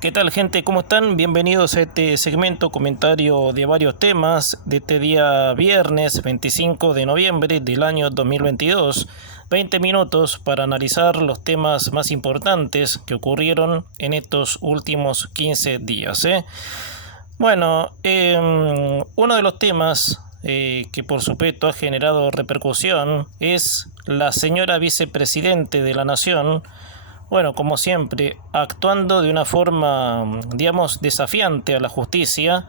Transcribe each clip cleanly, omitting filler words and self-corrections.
¿Qué tal, gente? ¿Cómo están? Bienvenidos a este segmento comentario de varios temas de este día viernes 25 de noviembre del año 2022. 20 minutos para analizar los temas más importantes que ocurrieron en estos últimos 15 días. Bueno, uno de los temas que por supuesto ha generado repercusión es la señora vicepresidente de la Nación. Bueno, como siempre, actuando de una forma, digamos, desafiante a la justicia,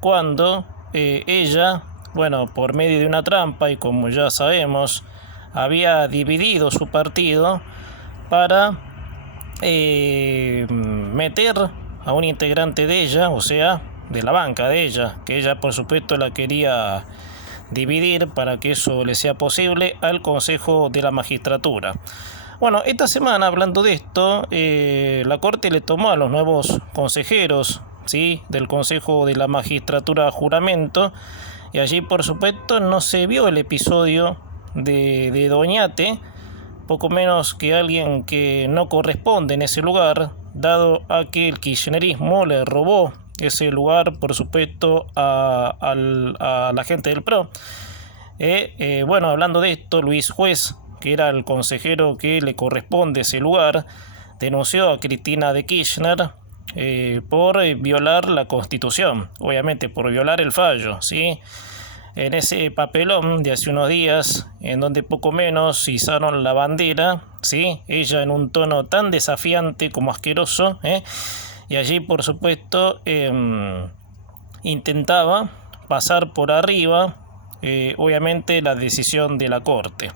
cuando ella, bueno, por medio de una trampa y como ya sabemos, había dividido su partido para meter a un integrante de ella, o sea, de la banca de ella, que ella por supuesto la quería dividir para que eso le sea posible al Consejo de la Magistratura. Bueno, esta semana, hablando de esto, la Corte le tomó a los nuevos consejeros, ¿sí?, del Consejo de la Magistratura juramento, y allí por supuesto no se vio el episodio de Doñate, poco menos que alguien que no corresponde en ese lugar, dado a que el kirchnerismo le robó ese lugar, por supuesto, a la gente del PRO. Bueno, hablando de esto, Luis Juez, que era el consejero que le corresponde ese lugar, denunció a Cristina de Kirchner por violar la Constitución, obviamente por violar el fallo, ¿sí? En ese papelón de hace unos días, en donde poco menos izaron la bandera, ¿sí?, ella en un tono tan desafiante como asqueroso, y allí por supuesto intentaba pasar por arriba, obviamente, la decisión de la Corte.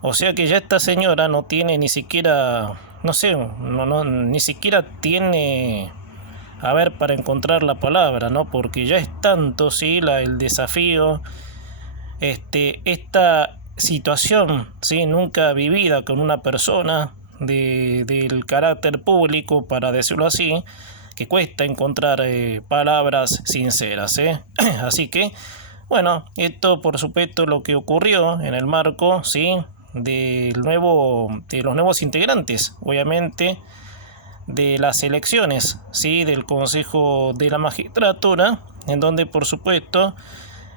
O sea que ya esta señora no tiene ni siquiera, no sé, ni siquiera tiene, a ver, para encontrar la palabra, ¿no? Porque ya es tanto, sí, el desafío, esta situación, sí, nunca vivida con una persona del carácter público, para decirlo así, que cuesta encontrar palabras sinceras, Así que, bueno, esto por supuesto lo que ocurrió en el marco, sí, de los nuevos integrantes, obviamente, de las elecciones, ¿sí?, del Consejo de la Magistratura, en donde por supuesto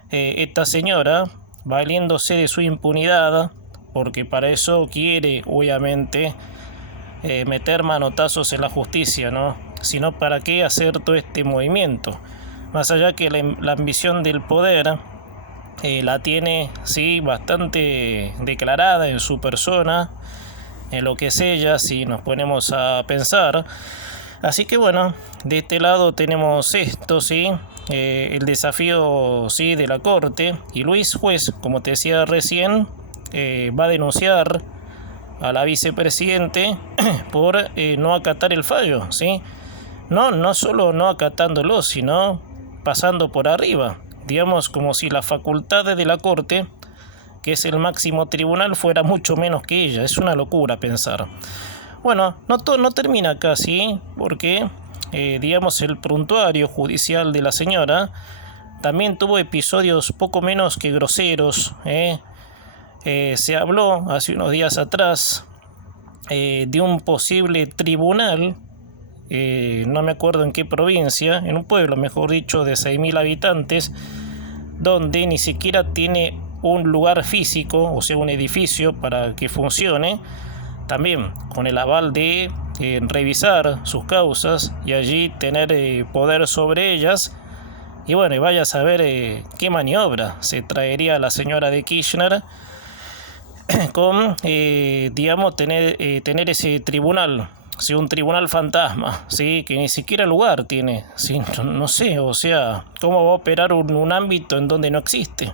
esta señora, valiéndose de su impunidad, porque para eso quiere obviamente meter manotazos en la justicia, ¿no? Sino para qué hacer todo este movimiento, más allá que la ambición del poder la tiene, sí, bastante declarada en su persona, en lo que es ella, si nos ponemos a pensar. Así que bueno, de este lado tenemos esto, sí, el desafío, sí, de la Corte, y Luis Juez, como te decía recién, va a denunciar a la vicepresidente por no acatar el fallo, sí. No solo no acatándolo, sino pasando por arriba, digamos, como si la facultad de la Corte, que es el máximo tribunal, fuera mucho menos que ella. Es una locura pensar. Bueno, no termina acá, ¿sí?, porque digamos, el prontuario judicial de la señora también tuvo episodios poco menos que groseros. Se habló hace unos días atrás de un posible tribunal, no me acuerdo en qué provincia, en un pueblo, mejor dicho, de 6.000 habitantes, donde ni siquiera tiene un lugar físico, o sea, un edificio para que funcione, también con el aval de revisar sus causas y allí tener poder sobre ellas. Y bueno, y vaya a saber qué maniobra se traería a la señora de Kirchner con, digamos, tener ese tribunal, ¿sí?, un tribunal fantasma, ¿sí?, que ni siquiera lugar tiene, ¿sí? No sé, o sea, ¿cómo va a operar un ámbito en donde no existe?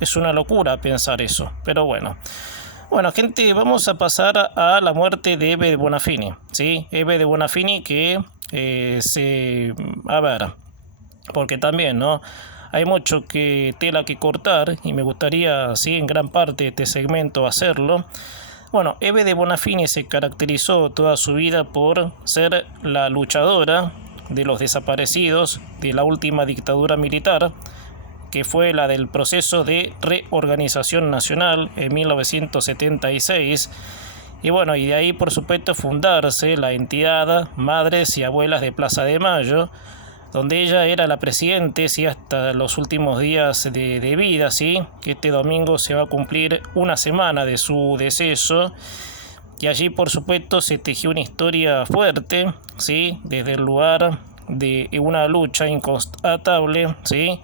Es una locura pensar eso, pero bueno. Bueno, gente, vamos a pasar a la muerte de Ebe de Bonafini, ¿sí? Ebe de Bonafini que a ver, porque también, ¿no?, hay mucho tela que cortar y me gustaría, sí, en gran parte de este segmento hacerlo. Bueno, Ebe de Bonafini se caracterizó toda su vida por ser la luchadora de los desaparecidos de la última dictadura militar, que fue la del proceso de reorganización nacional en 1976, Y bueno, y de ahí por supuesto fundarse la entidad Madres y Abuelas de Plaza de Mayo, donde ella era la presidente, sí, hasta los últimos días de vida, sí, que este domingo se va a cumplir una semana de su deceso. Y allí por supuesto se tejió una historia fuerte, sí, desde el lugar de una lucha inconstatable, sí,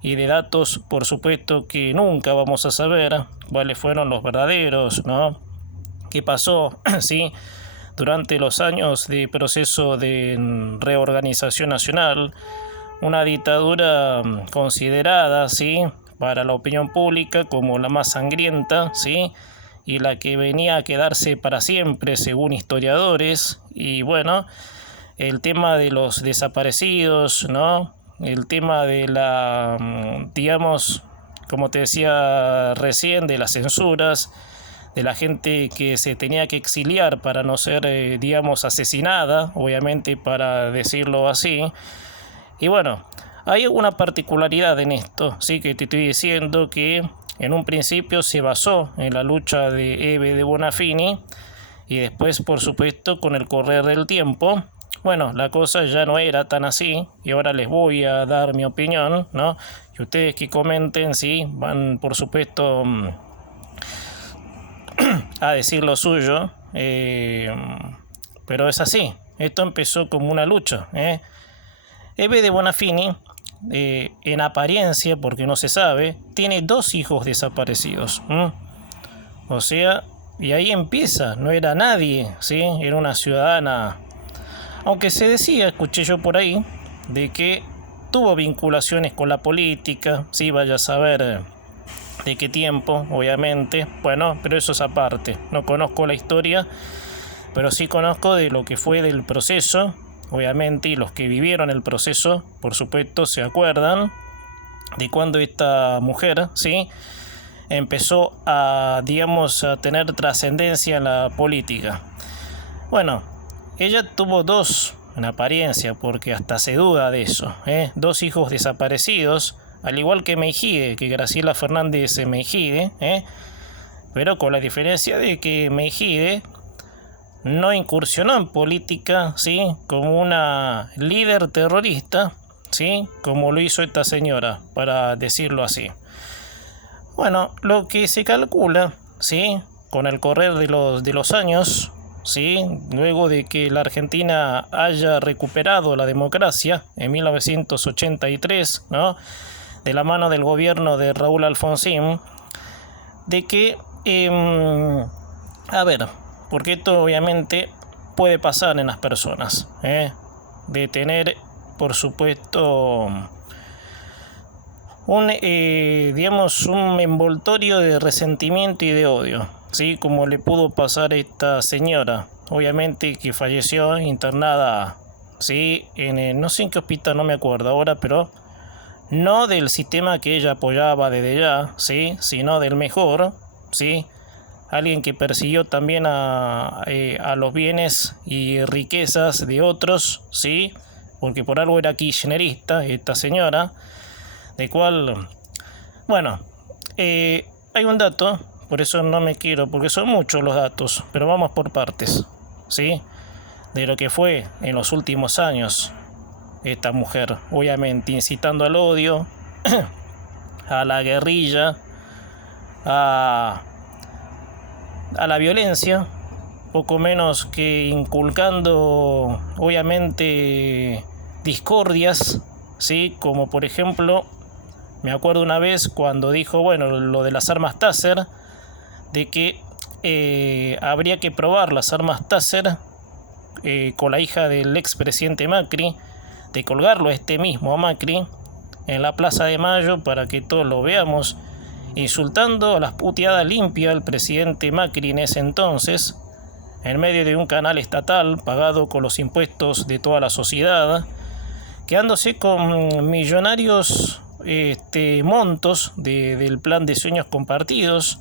y de datos por supuesto que nunca vamos a saber cuáles fueron los verdaderos, ¿no? ¿Qué pasó? Sí, durante los años de proceso de reorganización nacional, una dictadura considerada, sí, para la opinión pública como la más sangrienta, sí, y la que venía a quedarse para siempre según historiadores. Y bueno, el tema de los desaparecidos, ¿no? El tema de la, digamos, como te decía recién, de las censuras, de la gente que se tenía que exiliar para no ser, digamos, asesinada, obviamente, para decirlo así. Y bueno, hay una particularidad en esto, sí, que te estoy diciendo que en un principio se basó en la lucha de Eve de Bonafini y después, por supuesto, con el correr del tiempo, bueno, la cosa ya no era tan así y ahora les voy a dar mi opinión, ¿no? Y ustedes que comenten, sí, van, por supuesto, a decir lo suyo, pero es así. Esto empezó como una lucha. Eve de Bonafini, en apariencia, porque no se sabe, tiene 2 hijos desaparecidos. O sea, y ahí empieza, no era nadie, ¿sí? Era una ciudadana, aunque se decía, escuché yo por ahí, de que tuvo vinculaciones con la política, sí, vaya a saber de qué tiempo, obviamente. Bueno, pero eso es aparte. No conozco la historia, pero sí conozco de lo que fue del proceso, obviamente, y los que vivieron el proceso, por supuesto, se acuerdan de cuando esta mujer, ¿sí?, empezó a, digamos, a tener trascendencia en la política. Bueno, ella tuvo 2, en apariencia, porque hasta se duda de eso, 2 hijos desaparecidos, al igual que Meijide, que Graciela Fernández Meijide, pero con la diferencia de que Meijide no incursionó en política, ¿sí?, como una líder terrorista, ¿sí?, como lo hizo esta señora, para decirlo así. Bueno, lo que se calcula, ¿sí?, con el correr de los años, ¿sí?, luego de que la Argentina haya recuperado la democracia en 1983, ¿no?, de la mano del gobierno de Raúl Alfonsín, de que, a ver, porque esto obviamente puede pasar en las personas, de tener, por supuesto, digamos, un envoltorio de resentimiento y de odio, ¿sí?, como le pudo pasar a esta señora, obviamente, que falleció internada, ¿sí?, no sé en qué hospital, no me acuerdo ahora, pero no del sistema que ella apoyaba desde ya, ¿sí?, sino del mejor, ¿sí?, alguien que persiguió también a los bienes y riquezas de otros, ¿sí?, porque por algo era kirchnerista esta señora, de cual, bueno, hay un dato, por eso no me quiero, porque son muchos los datos, pero vamos por partes, ¿sí?, de lo que fue en los últimos años esta mujer, obviamente incitando al odio, a la guerrilla, a la violencia, poco menos que inculcando obviamente discordias, ¿sí?, como por ejemplo, me acuerdo una vez cuando dijo, bueno, lo de las armas Taser, de que habría que probar las armas Taser con la hija del expresidente Macri, de colgarlo a este mismo Macri en la Plaza de Mayo para que todos lo veamos, insultando a las puteadas limpias al presidente Macri en ese entonces, en medio de un canal estatal pagado con los impuestos de toda la sociedad, quedándose con millonarios montos del plan de sueños compartidos,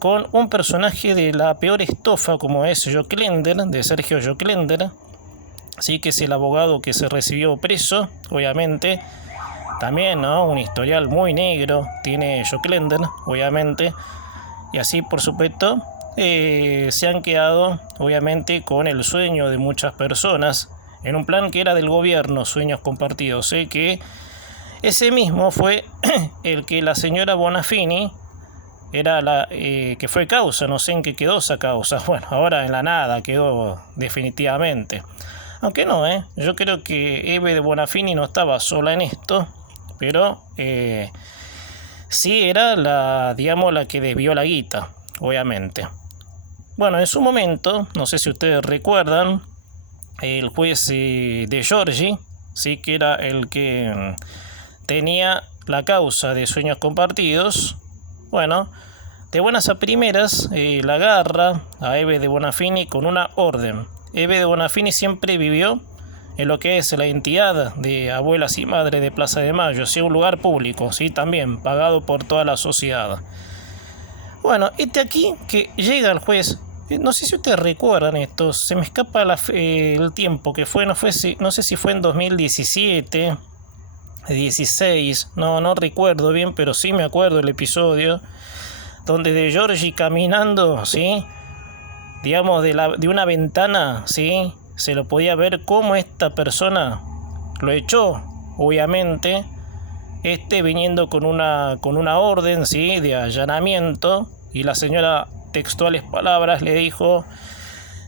con un personaje de la peor estofa como es Joclender, de Sergio Joclender, sí, que es el abogado que se recibió preso, obviamente. También, ¿no?, un historial muy negro tiene Joclender, obviamente. Y así, por supuesto, se han quedado obviamente con el sueño de muchas personas en un plan que era del gobierno, Sueños Compartidos, que ese mismo fue el que la señora Bonafini era la que fue causa, no sé en qué quedó esa causa. Bueno, ahora en la nada quedó definitivamente. Aunque no, yo creo que Eve de Bonafini no estaba sola en esto, pero sí era la, digamos, la que desvió la guita, obviamente. Bueno, en su momento, no sé si ustedes recuerdan, el juez de Giorgi, sí, que era el que tenía la causa de Sueños Compartidos. Bueno, de buenas a primeras la agarra a Eve de Bonafini con una orden. Eve de Bonafini siempre vivió en lo que es la entidad de Abuelas y Madres de Plaza de Mayo, sí, un lugar público, sí, también pagado por toda la sociedad. Bueno, aquí que llega el juez, no sé si ustedes recuerdan esto, se me escapa el tiempo que fue, no sé si fue en 2017, 16, no recuerdo bien, pero sí me acuerdo el episodio donde de Giorgi caminando, sí, digamos de una ventana, sí, se lo podía ver cómo esta persona lo echó, obviamente, viniendo con una orden, sí, de allanamiento, y la señora, textuales palabras, le dijo: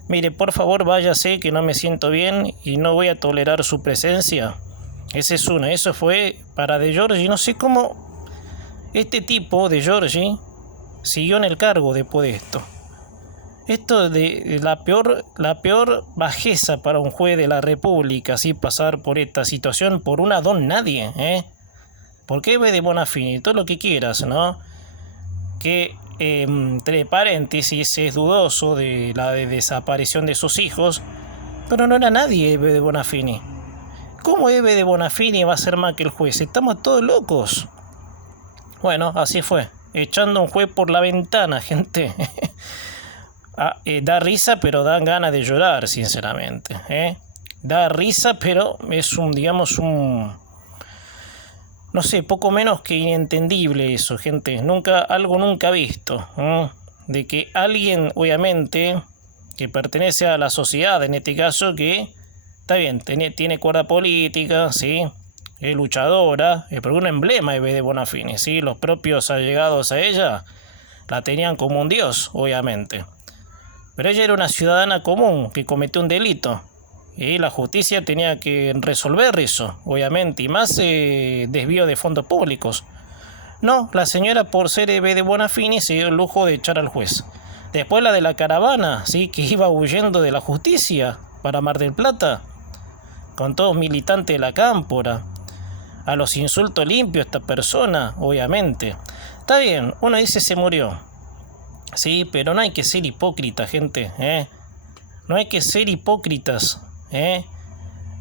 mire, por favor váyase, que no me siento bien y no voy a tolerar su presencia. Esa es una, eso fue para De Giorgi. No sé cómo este tipo de Giorgi siguió en el cargo después de esto. Esto de la peor bajeza para un juez de la República, así pasar por esta situación por una don nadie, Porque Eve de Bonafini, todo lo que quieras, ¿no? Que entre paréntesis es dudoso de la desaparición de sus hijos, pero no era nadie Eve de Bonafini. ¿Cómo Eve de Bonafini va a ser más que el juez? Estamos todos locos. Bueno, así fue, echando a un juez por la ventana, gente. Da risa, pero dan ganas de llorar, sinceramente. Da risa, pero es no sé, poco menos que inentendible eso, gente. Algo nunca visto. De que alguien, obviamente, que pertenece a la sociedad, en este caso, que está bien, tiene cuerda política, sí, es luchadora, pero un emblema de Bonafini, sí, los propios allegados a ella la tenían como un dios, obviamente. Pero ella era una ciudadana común que cometió un delito. Y la justicia tenía que resolver eso, obviamente, y más desvío de fondos públicos. No, la señora, por ser Eve de Bonafini, se dio el lujo de echar al juez. Después la de la caravana, sí, que iba huyendo de la justicia para Mar del Plata, con todos militantes de la Cámpora. A los insultos limpios esta persona, obviamente. Está bien, uno dice se murió. Sí, pero no hay que ser hipócrita, gente, No hay que ser hipócritas,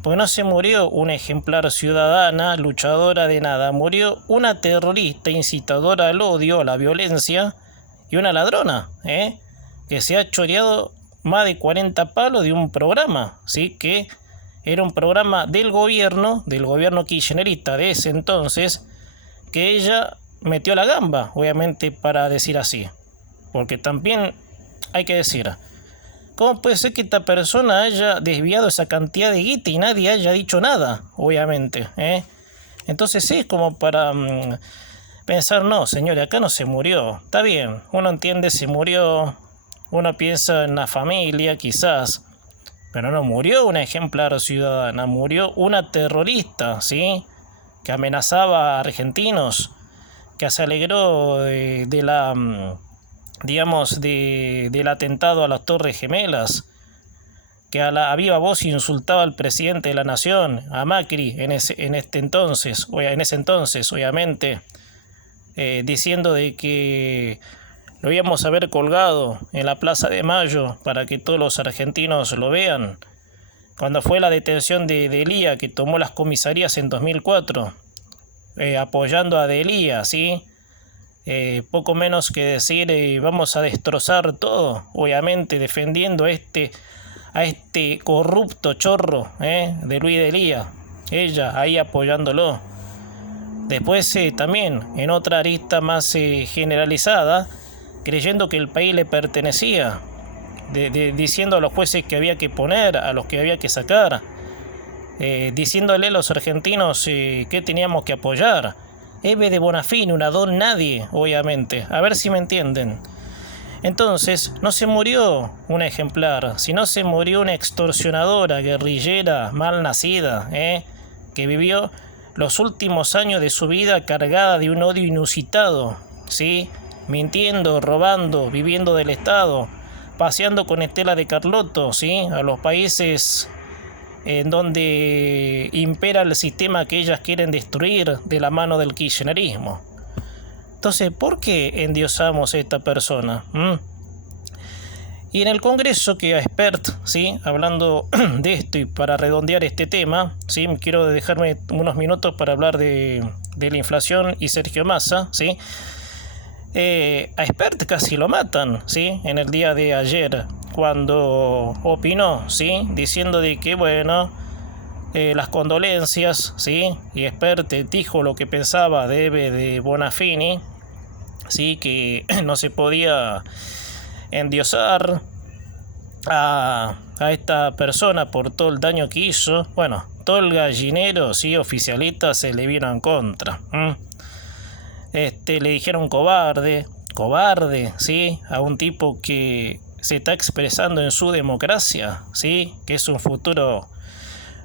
Porque no se murió una ejemplar ciudadana, luchadora de nada. Murió una terrorista, incitadora al odio, a la violencia, y una ladrona, que se ha choreado más de 40 palos de un programa, ¿sí? Que era un programa del gobierno kirchnerista de ese entonces, que ella metió la gamba, obviamente, para decir así. Porque también hay que decir, ¿cómo puede ser que esta persona haya desviado esa cantidad de guita y nadie haya dicho nada? Obviamente, Entonces sí, es como para pensar, no, señores, acá no se murió. Está bien, uno entiende, se murió, uno piensa en la familia, quizás, pero no murió una ejemplar ciudadana, murió una terrorista, ¿sí? Que amenazaba a argentinos, que se alegró de la... digamos, del atentado a las Torres Gemelas, que a viva voz insultaba al presidente de la nación, a Macri, en ese entonces, obviamente, diciendo de que lo íbamos a ver colgado en la Plaza de Mayo para que todos los argentinos lo vean. Cuando fue la detención de Delía, que tomó las comisarías en 2004, apoyando a Delía, ¿sí? Poco menos que decir vamos a destrozar todo, obviamente defendiendo a este corrupto chorro de Luis Delía, ella ahí apoyándolo. Después también en otra arista más generalizada, creyendo que el país le pertenecía, diciendo a los jueces que había que poner, a los que había que sacar, diciéndole a los argentinos que teníamos que apoyar. Eve de Bonafini, una don nadie, obviamente. A ver si me entienden. Entonces, no se murió una ejemplar, sino se murió una extorsionadora, guerrillera, mal nacida, que vivió los últimos años de su vida cargada de un odio inusitado, ¿sí? Mintiendo, robando, viviendo del Estado, paseando con Estela de Carlotto, ¿sí? A los países en donde impera el sistema que ellas quieren destruir de la mano del kirchnerismo. Entonces, ¿por qué endiosamos a esta persona? Y en el Congreso que a Espert, ¿sí? Hablando de esto y para redondear este tema, ¿sí? Quiero dejarme unos minutos para hablar de la inflación y Sergio Massa, ¿sí? A Espert casi lo matan, ¿sí? En el día de ayer, cuando opinó, ¿sí? Diciendo de que, bueno, las condolencias, ¿sí? Y Espert dijo lo que pensaba de Bonafini, ¿sí? Que no se podía endiosar a esta persona por todo el daño que hizo. Bueno, todo el gallinero, ¿sí? Oficialista se le vino en contra. Le dijeron cobarde, ¿sí? A un tipo que se está expresando en su democracia, ¿sí? Que es un futuro,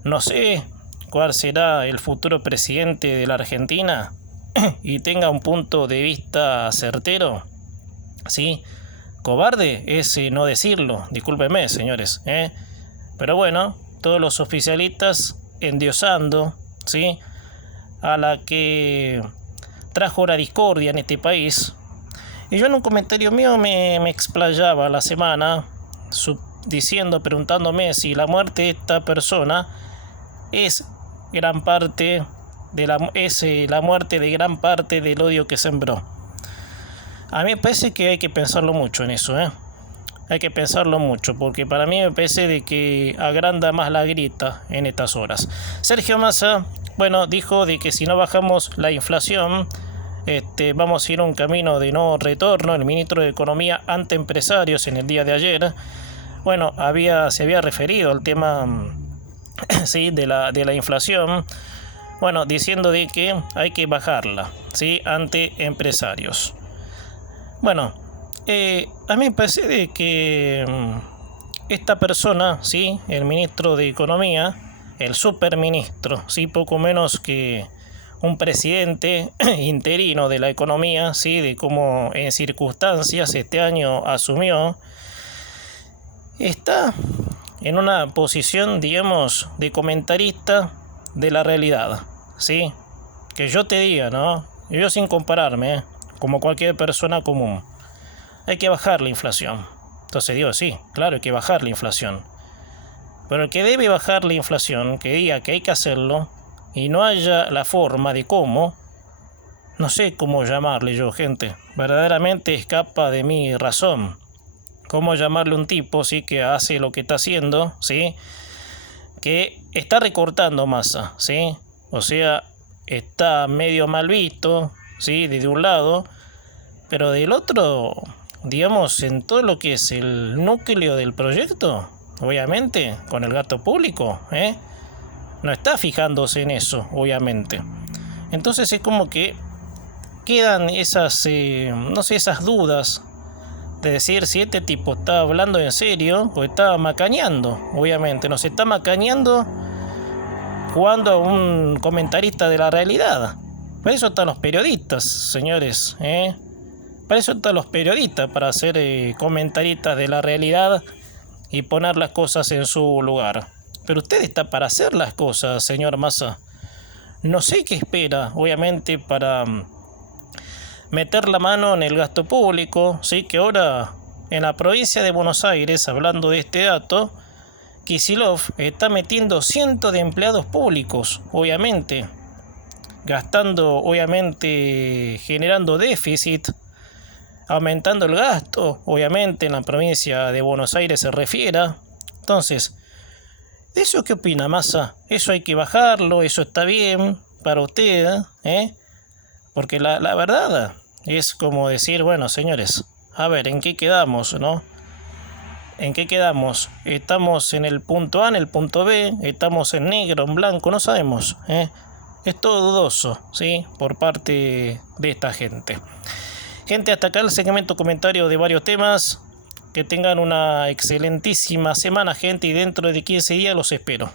no sé cuál será el futuro presidente de la Argentina y tenga un punto de vista certero, ¿sí? Cobarde es no decirlo, discúlpenme, señores, Pero bueno, todos los oficialistas endiosando, ¿sí? A la que trajo la discordia en este país. Y yo en un comentario mío me explayaba la semana preguntándome si la muerte de esta persona es gran parte de la muerte de gran parte del odio que sembró. A mí me parece que hay que pensarlo mucho en eso, Hay que pensarlo mucho, porque para mí me parece de que agranda más la grita en estas horas. Sergio Massa, bueno, dijo de que si no bajamos la inflación, vamos a ir a un camino de no retorno. El ministro de Economía ante empresarios en el día de ayer, bueno, se había referido al tema, sí, de la inflación, bueno, diciendo de que hay que bajarla, sí, ante empresarios. Bueno, a mí me parece de que esta persona, sí, el ministro de Economía, el superministro, sí, poco menos que un presidente interino de la economía, sí, de cómo en circunstancias este año asumió, está en una posición, digamos, de comentarista de la realidad, sí, que yo te diga, ¿no? Yo sin compararme, como cualquier persona común, hay que bajar la inflación. Entonces digo, sí, claro, hay que bajar la inflación. Pero el que debe bajar la inflación, que diga que hay que hacerlo, y no haya la forma de cómo, no sé cómo llamarle yo, gente, verdaderamente escapa de mi razón. ¿Cómo llamarle a un tipo, sí, que hace lo que está haciendo, sí, que está recortando masa, sí, o sea, está medio mal visto, sí, de un lado, pero del otro, digamos, en todo lo que es el núcleo del proyecto, obviamente, con el gasto público, no está fijándose en eso, obviamente. Entonces es como que quedan esas, no sé, esas dudas de decir si este tipo está hablando en serio o está macaneando. Obviamente, nos está macaneando jugando a un comentarista de la realidad. Para eso están los periodistas, señores, Para eso están los periodistas, para ser comentaristas de la realidad y poner las cosas en su lugar. Pero usted está para hacer las cosas, señor Massa. No sé qué espera, obviamente, para meter la mano en el gasto público, sí, que ahora en la provincia de Buenos Aires, hablando de este dato, Kicillof está metiendo cientos de empleados públicos, obviamente, gastando, obviamente, generando déficit, aumentando el gasto, obviamente, en la provincia de Buenos Aires se refiera. Entonces, ¿de eso qué opina Massa? ¿Eso hay que bajarlo? ¿Eso está bien para usted? Porque la verdad es como decir, bueno, señores, A ver, ¿en qué quedamos, no? ¿En qué quedamos? ¿Estamos en el punto A, en el punto B? ¿Estamos en negro, en blanco? No sabemos, ¿eh? Es todo dudoso, ¿sí? Por parte de esta gente. Gente, hasta acá el segmento comentario de varios temas. Que tengan una excelentísima semana, gente, y dentro de 15 días los espero.